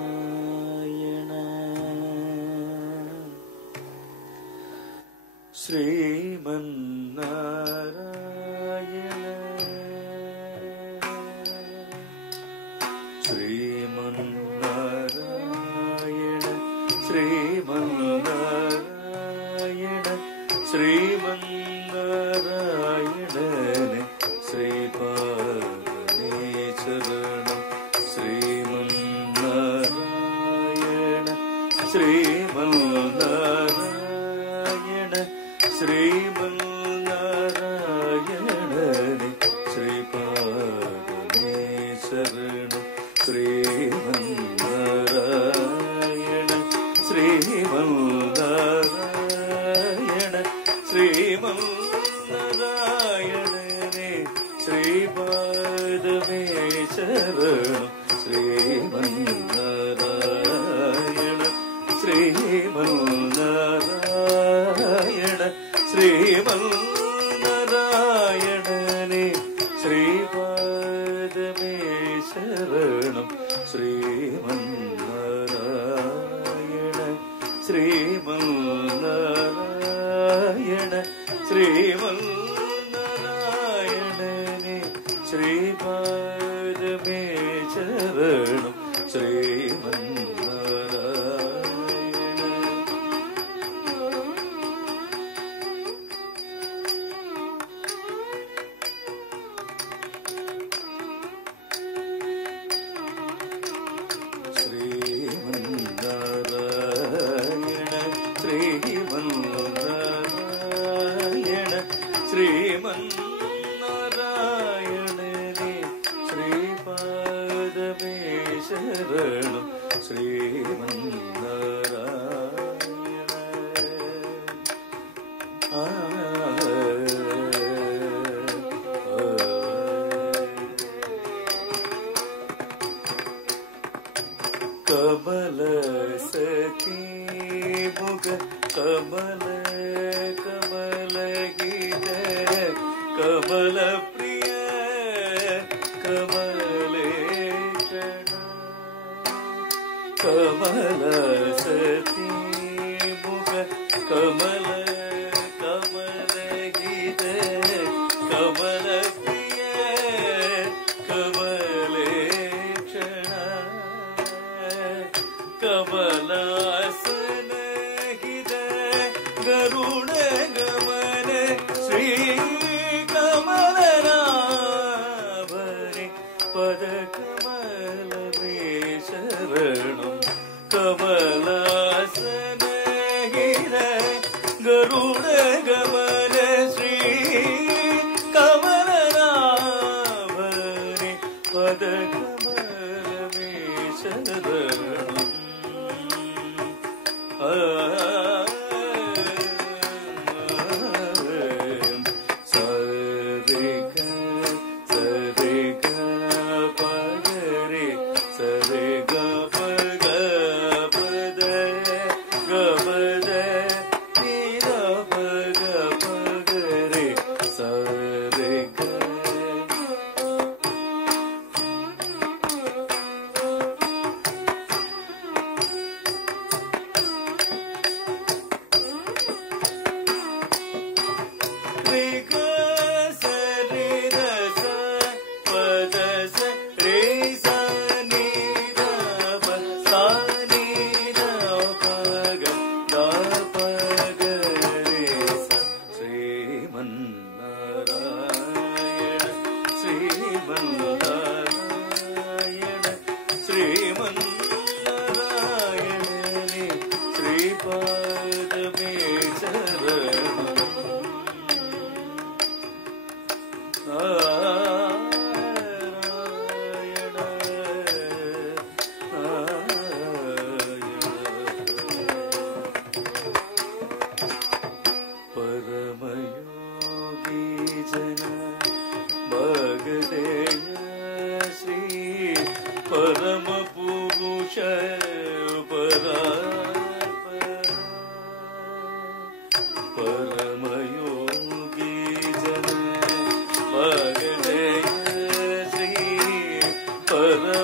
ശ്രീമന്നാരായണ ശ്രീമന്നാരായണ ശ്രീമന്നാരായണ ശ്രീമന്നാരായണ ശ്രീമന്നാരായണനെ ശ്രീപാദമേ ശരണം ശ്രീമന്നാരായണ ശ്രീമന്നാരായണ ശ്രീമന്നാരായണനെ ശ്രീപാദമേ ശരണം ശ്രീമന്നാരായണ ശ്രീമന്നാരായണ ശ്രീമന്നാരായണനെ ശ്രീപാദമേ ശരണം ശ്രീമന്നാരായണ ശ്രീമന്നാരായണ ശ്രീമന്നാരായണനെ ശ്രീപാദമേ ശരണം ശ്രീമന്നാരായണ ശ്രീമന്നാരായണ ശ്രീമന്നാരായണനെ ശ്രീപാദമേ ശരണം ശ്രീമന്നാരായണ ശ്രീമന്നാരായണ ശ്രീമന്നാരായണനെ ശ്രീപാദമേ ശരണം കമല സഖി മുഖ കമല കമല ഗീത കമല പ്രിയ കമലേഷണ കമല സഖി മുഖ കമല കമല ഗീത കമല പ്രിയ കമലേഷണ കമലാസന ഹിത ഗരുഡ ഗമന ശ്രീ കമലനാഭനെ പദ കമലമേ ശരണം കമലാസന ഹിത ഗരുഡ ഗമന ശ്രീ കമലനാഭനെ പദ കമലമേ ശരണം ശ്രീമന്നാരായണനെ ശ്രീപാദമേ ശരണം പരമയോഗി ജന ഭഗദേയ ശ്രീ പരമ പുരുഷ പരമയോഗി ജന ഭഗദേയ ശ്രീ പരമ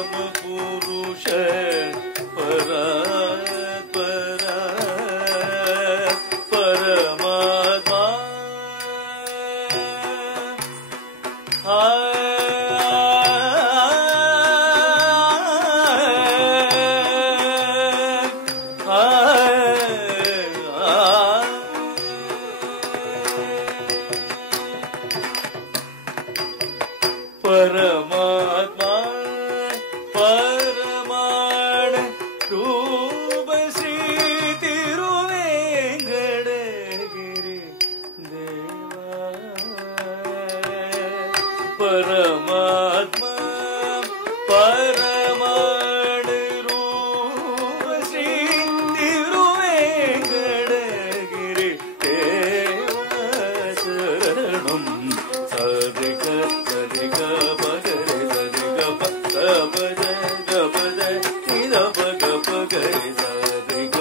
परमात्मा परमाण रूप श्री तिरुवेंकटगिरि देवा परमात्मा परमाण रूप श्री तिरुवेंकटगिरि देवा शरणं सदिक सदिक पगरे सदिक पगरे गपदे निदप गपगरे सदिक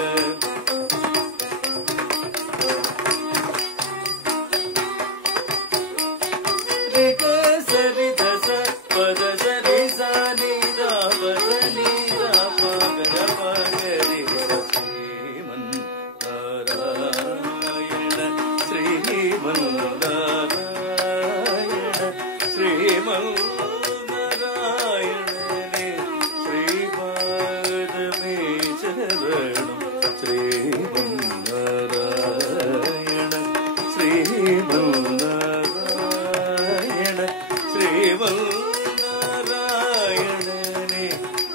रिक सरि दस पद सरि सा निदा पद निदा पगर पगरे श्रीमन्नारायणने श्रीपादमे शरणं श्रीमन्नारायण श्रीमन्नारायण श्रीमन्नारायणने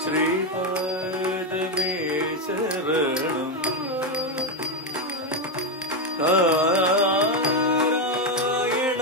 श्रीपादमे शरणं नारायण